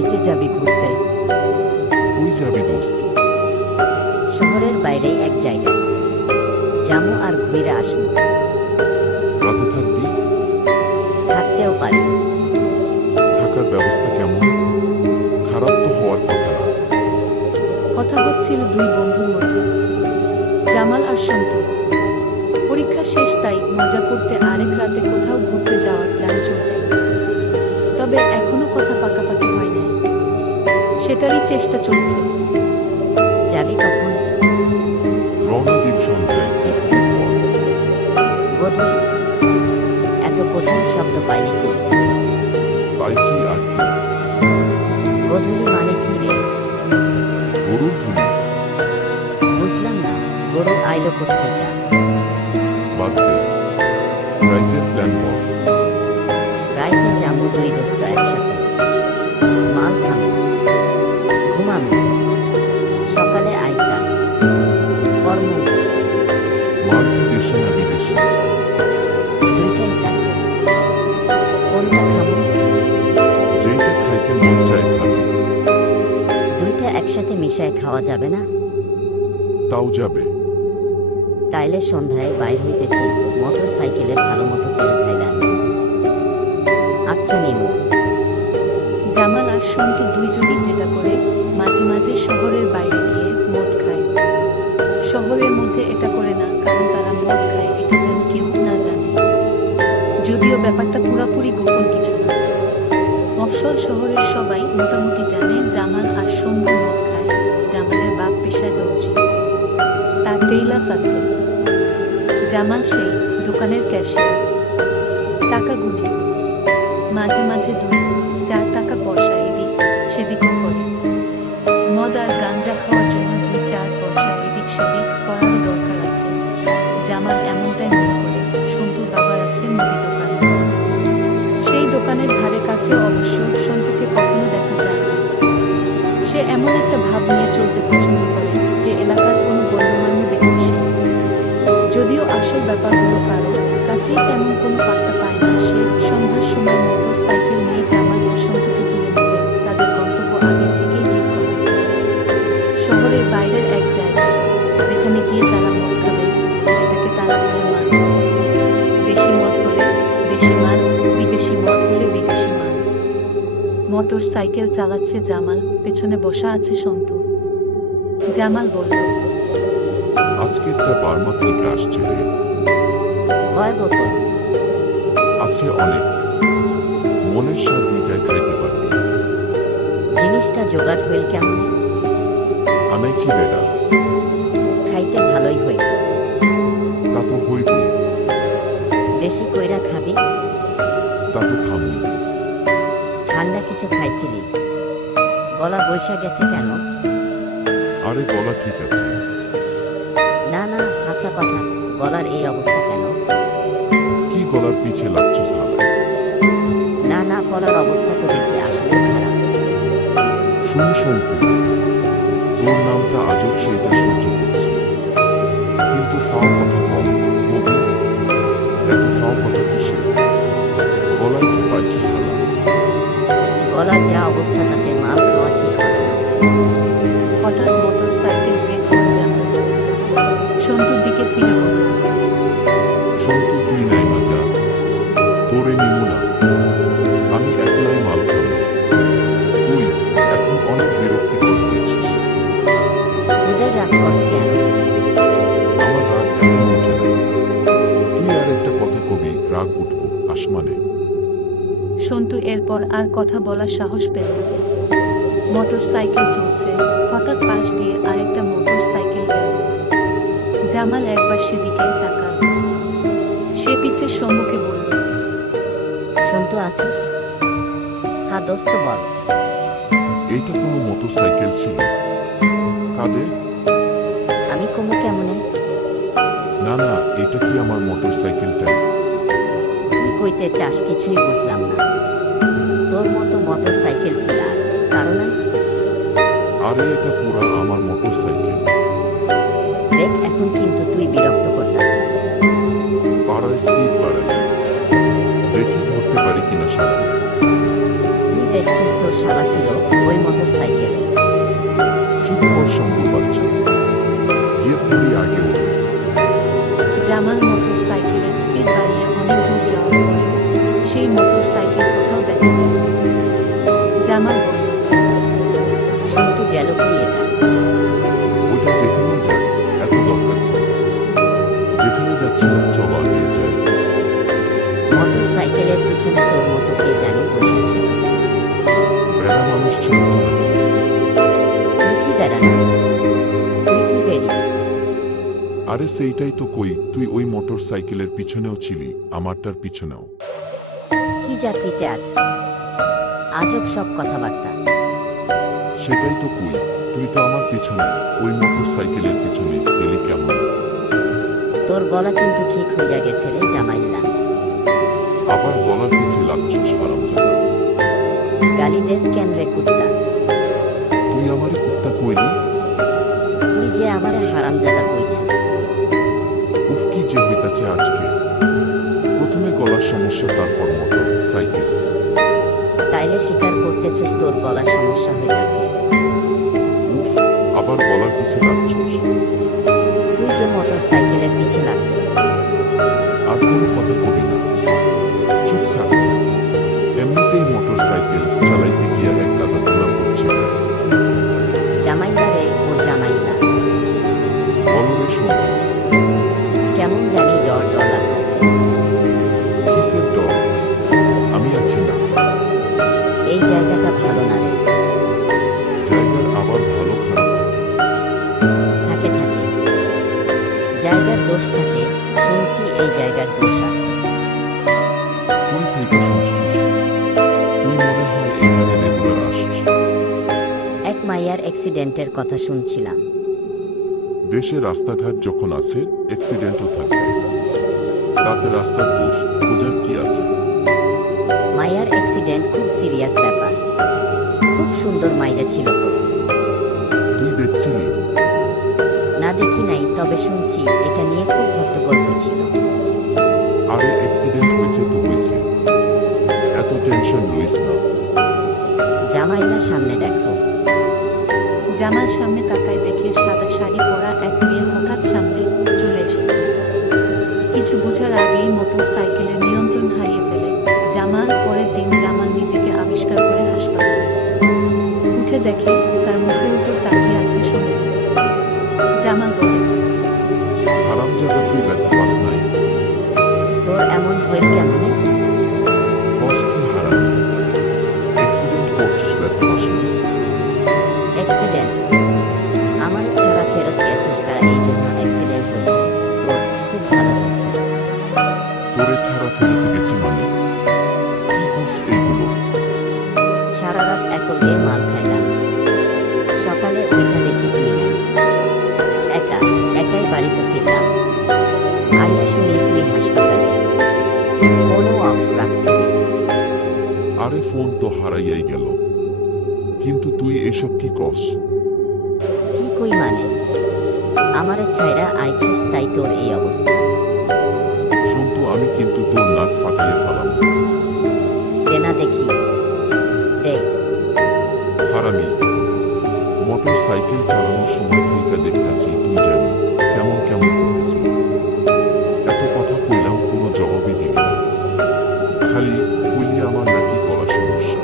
রাইতে যাবি ঘুরতে? কই যাবি দোস্ত? শহরের বাইরে এক জায়গায় যামু আর ঘুরে আসবো। রাতে থাকবি? থাকতেও পারি। থাকার ব্যবস্থা কেমন? খারাপ তো হওয়ার কথা না। কথা হচ্ছিল দুই বন্ধুর মধ্যে, জামাল আর সন্তু। পরীক্ষা শেষ, তাই মজা করতে আরেক রাতে কোথাও ঘুরতে যাওয়ার প্ল্যান চলছিল। তবে এখনো কথা পাকাপাকি হয় নাই, সেটারই চেষ্টা চলছে। যাবি কখন? রওনা দ্বীপ সন্ধ্যায় গধূলির পর। গধূলি? এত কঠিন শব্দ পাইনি কই? পাইছি আর কি। গধূলি মানে কি রে? গরুর ধুলি। বুঝলাম না, গরু আইলো কোত্থেকে? বাদ দে, রাইতের প্ল্যান বল। রাইতে যামু দুই দোস্ত একসাথে, মাল খামু, ঘুমামু, সকালে আইসা কর্ম। মাল কি দেশি না বিদেশি? দুইটাই থাকবো। কোনটা খামু? যেইটা খাইতে মন চায় খাবি। দুইটা একসাথে মিশায় খাওয়া যাবে না? তাও যাবে। তাইলে সন্ধ্যায় বাইর হইতেছি, মোটর সাইকেলে ভালো মতো তেল ঢাইলা আনিস। আচ্ছা নিমু। জামাল আর সন্তু দুইজনই যেটা করে, মাঝে মাঝে শহরের বাইরে গিয়ে মদ খায়। শহরের মধ্যে এটা করে না, কারণ তারা মদ খায় এটা যেন কেউ না জানে। যদিও ব্যাপারটা পুরাপুরি গোপন কিছু না, মফস্বল শহরের সবাই মোটামুটি জানে জামাল আর সন্তু মদ খায়। জামালের বাপ পেশায় দর্জি, তার টেইলার্স আছে। জামাল সেই দোকানের ক্যাশিয়ার, টাকা গুনে, মাঝে মাঝে 2-4 টাকা পয়সা এদিক সেদিকও করে। মদ আর গাঞ্জা খাওয়ার জন্য 2-4 পয়সা এদিক সেদিক করারও দরকার আছে। জামাল এমনটাই মনে করে। সন্তুর বাবার আছে মুদি দোকান, সেই দোকানের ধারে কাছে অবশ্য সন্তুকে কখনো দেখা যায় না। সে এমন একটা ভাব নিয়ে চলতে পছন্দ করে যে এলাকার কোনো গণ্যমান্য ব্যক্তি সে। যদিও আসল ব্যাপারগুলো কারো কাছেই তেমন কোনো পাত্তা পায় না। সে সন্ধ্যার সময় মোটর সাইকেল নিয়ে জামাল ও সন্তুকে তুলে নিতে তাদের গন্তব্য আগে থেকেই ঠিক করে। শহরের বাইরের এক জায়গায়, যেখানে গিয়ে তারা মদ খাবে, যেটাকে তারা বলে মাল। দেশি মদ হলে দেশি মাল, বিদেশি মদ হলে বিদেশি মাল। মোটর সাইকেল চালাচ্ছে জামাল, পেছনে বসা আছে সন্তু। জামাল বলল, আজকেরটা বার্মা থেকে আসছে রে। কয় বোতল? আছে অনেক, মনের স্বাদ মিটায় খাইতে পারবি। জিনিসটা জোগাড় হইল কেমন? আনাইছি বেড়া। খাইতে ভালোই হইল। তা তো হইবই। বেশি কইরা খাবি? তা তো খামনি। ঠান্ডা কিছু খাইছিলি? গলা বৈশা গেছে কেন? আরে গলা ঠিক আছে। না না, হাসা কথা, গলার এই অবস্থা কেন? কি গলার পিছে লাগছো সালা? না না, গলার অবস্থা তো দেখি আসলে খারাপ। শুন শঙ্কু, তোর নামটা আজব, সেটা সহ্য করছি, কিন্তু ফাও কথা কম। কবি, এত ফাও কথা কিসে? গলায় কি পাইছিস সালা? গলার যা অবস্থা তাতে মাল খাওয়া ঠিক হবে না। হঠাৎ মোটর সাইকেল ব্রেক করে জামাল সন্তুর দিকে ফিরে বলল, শঙ্কু তুই নাই মাজা, তোরে নিমু না। আমি একলাই মাল খাবো। তুই এখন অনেক বিরক্তিকর হয়েছিস। ওদের রাগ করস কেন? আমার রাগ এখন উঠে না। তুই আর একটা কথা কবি, রাগ উঠবো আসমানে। সন্তু এরপর আর কথা বলার সাহস পেল না। মোটর সাইকেল চলছে, হঠাৎ পাশ দিয়ে আরেকটা মোটর সাইকেল গেল। জামাল একবার সেদিকে তাকাল। সে পিছে সম্মুখে বলল, সন্তু আছিস? হ্যাঁ দোস্ত বল। এইটা কোনো মোটর সাইকেল ছিল? কাদের? আমি কমু কেমনে? না না, এটা কি আমার মোটর সাইকেলটা? কি কইতে চাস কিছুই বুঝলাম না। তোর মতো মোটর সাইকেল কি আর কারো নাই? আরে এটা পুরা আমার মোটর সাইকেল। দেখ এখন কিন্তু তুই বিরক্ত করতাস। পাড়ায় স্পিড বাড়াই, দেখি ধরতে পারি কিনা সারা। তুই দেখছিস তোর তোর শালা ছিল ওই মোটর সাইকেলে। চুপ কর শম্ভুর বাচ্চা, গিয়ে ধরি আগে ওকে। জামাল মোটর সাইকেলের স্পিড বাড়িয়ে অনেক দূর যাওয়ার পরেও সেই মোটর সাইকেল কোথাও দেখা গেল না। জামাল বলল, সন্তু গেল কি এটা? ওটা যেখানেই যাক, এত দরকার কি? যেখানে যাচ্ছিলাম চল আগিয়ে যাই। মোটর সাইকেলের পিছনে তোর মতো কে জানি বসেছে। বেড়া মানুষ ছিল তো নাকি? তুই কি বেড়ানো? তুই কি বেরি? আরে সেইটাই তো কই, তুই ওই মোটর সাইকেলের পিছনেও ছিলি, আমারটার পিছনেও। কি চাকরিতে আছিস? আজব সব কথাবার্তা। সেটাই তো কই, তুই তো আমার পিছনে, ওই মোটর সাইকেলের পিছনে এলি কেমন? তোর গলা কিন্তু ঠিক হইয়া গেছে রে জামাইল্লা। আবার গলার পিছে লাগছস হারামজাদা। গালি দেশ কেন রে কুত্তা? তুই আমারে কুত্তা কইলি? তুই যে আমারে হারামজাদা কইছিস। উফ কি যে হইতাছে আজকে। প্রথমে গলার সমস্যা, তারপর মোটর সাইকেল। তাইলে স্বীকার করতেছিস তোর গলার সমস্যা হইতাছে। উফ, আবার গলার পিছে লাগছস। তুই যে মোটর সাইকেলের পিছে লাগছিস। আর কোনো কথা কবি না, চুপ থাক। এমনিতেই মোটর সাইকেল চালাইতে গিয়া এক গাদা ধুলা পড়ছে গায়ে। জামাইল্লা রে ও জামাইল্লা। বলো রে সন্তু, কেমন জানি ডর ডর লাগতেছে। কিসের ডর? আমি আছি না। এই জায়গাটা ভালো না রে। জায়গার আবার ভালো খারাপ থাকে। থাকে থাকে। জায়গার দোষ থাকে, শুনছি এই জায়গার দোষ আছে। কই থেকে শুনছিস? তুই মনে হয় এখানে রেগুলার আসিস। এক মাইয়ার অ্যাক্সিডেন্টের কথা শুনছিলাম। দেশে রাস্তাঘাট যখন আছে, অ্যাক্সিডেন্টও থাকবে। তাতে রাস্তার দোষ খোঁজার কি আছে? মাইয়ার অ্যাক্সিডেন্ট খুব সিরিয়াস ব্যাপার। খুব সুন্দর মাইয়া ছিল তো। তুই দেখছিলি? না দেখি নাই, তবে শুনছি এটা নিয়ে খুব হট্টগোল ছিল। আরে অ্যাক্সিডেন্ট হয়েছে তো হয়েছে, এত টেনশন লইস না। জামাইল্লা সামনে দেখো। জামাল সামনে তাকায় দেখে সাদা শাড়ি পরা এক মেয়ে হঠাৎ সামনে চলে এসেছে। কিছু বোঝার আগেই মোটর সাইকেলের নিয়ন্ত্রণ হারিয়ে ফেলে জামাল। পরের দিন জামাল নিজেকে আবিষ্কার করে হাসপাতালে উঠে দেখে তার মুখের উপর তাকিয়ে আছে সন্তু। জামাল বলে, হারামজাদা তুই ব্যথা পাস নাই? তোর এমন হইল কেমনে? কস কি হারামি? অ্যাক্সিডেন্ট করছিস, ব্যথা পাস নাই? অ্যাক্সিডেন্ট? আমার ছাড়া ফেরত গেছিস গা, এই জন্য অ্যাক্সিডেন্ট হয়েছে। তোর খুব ভালো হয়েছে। তোরে ছাড়া ফেরত গেছি মানে? কি কস এইগুলো? সারা রাত একলে মাল খাইলাম। সকালে ওইটা দেখি তুই নাই। একা একাই বাড়িতে ফিরলাম। আইয়া শুনি তুই হাসপাতালে। ফোনও অফ রাখছিলি। আরে ফোন তো হারাইয়াই গেল, কিন্তু তুই এসব কি কস? কি কই মানে? আমারে ছাইরা আইছস তাই তোর এই অবস্থা। সন্তু, আমি কিন্তু তোর নাক ফাটিয়ে ফেলাম। দেনা দেখি দে। হারামি, মোটর সাইকেল চালানোর সময় থেকে দেখতেছি তুই জানি কেমন কেমন করতেছিলি। এত কথা কইলাম, কোনো জবাবই দিবি না। খালি বলি আমার নাকি গলার সমস্যা।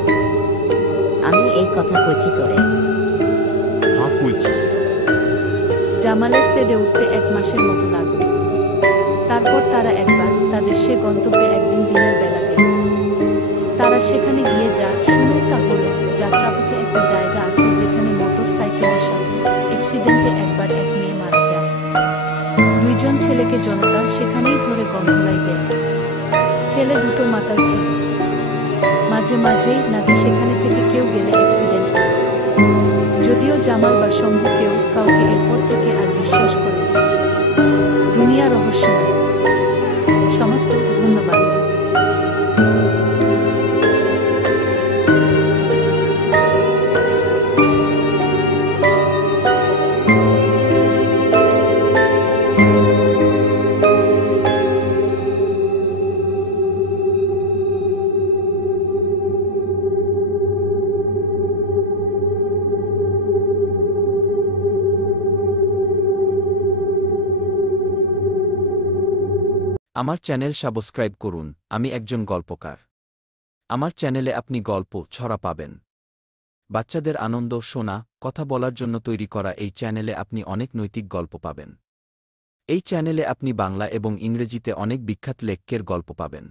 আমি এই কথা কইছি তোরে। হ্যাঁ কইছিস। জামালের সেডে উঠতে 1 মাসের মতো লাগলো। তারপর তারা একবার তাদের সে গন্তব্যে একদিন দিনের বেলা গেল। তারা সেখানে গিয়ে যা শুনল তা হলো, যাত্রাপথে একটা জায়গা আছে যেখানে মোটর সাইকেলের সাথে অ্যাক্সিডেন্টে একবার এক মেয়ে মারা যায়। 2 জন ছেলেকে জনতা সেখানেই ধরে গন্ধলাই দেয়। ছেলে দুটো মাতাল ছিল। মাঝে মাঝেই নাকি সেখানে থেকে কেউ গেলে অ্যাক্সিডেন্ট হয়। যদিও জামাল বা শম্ভু কেউ কাউকে এরপর থেকে আর বিশ্বাস করে না। দুনিয়া রহস্যময়। সমাপ্ত। ধন্যবাদ। আমার চ্যানেল সাবস্ক্রাইব করুন, আমি একজন গল্পকার। আমার চ্যানেলে আপনি গল্প, ছড়া পাবেন। বাচ্চাদের আনন্দ, শোনা, কথা বলার জন্য তৈরি করা এই চ্যানেলে আপনি অনেক নৈতিক গল্প পাবেন। এই চ্যানেলে আপনি বাংলা এবং ইংরেজিতে অনেক বিখ্যাত লেখকের গল্প পাবেন।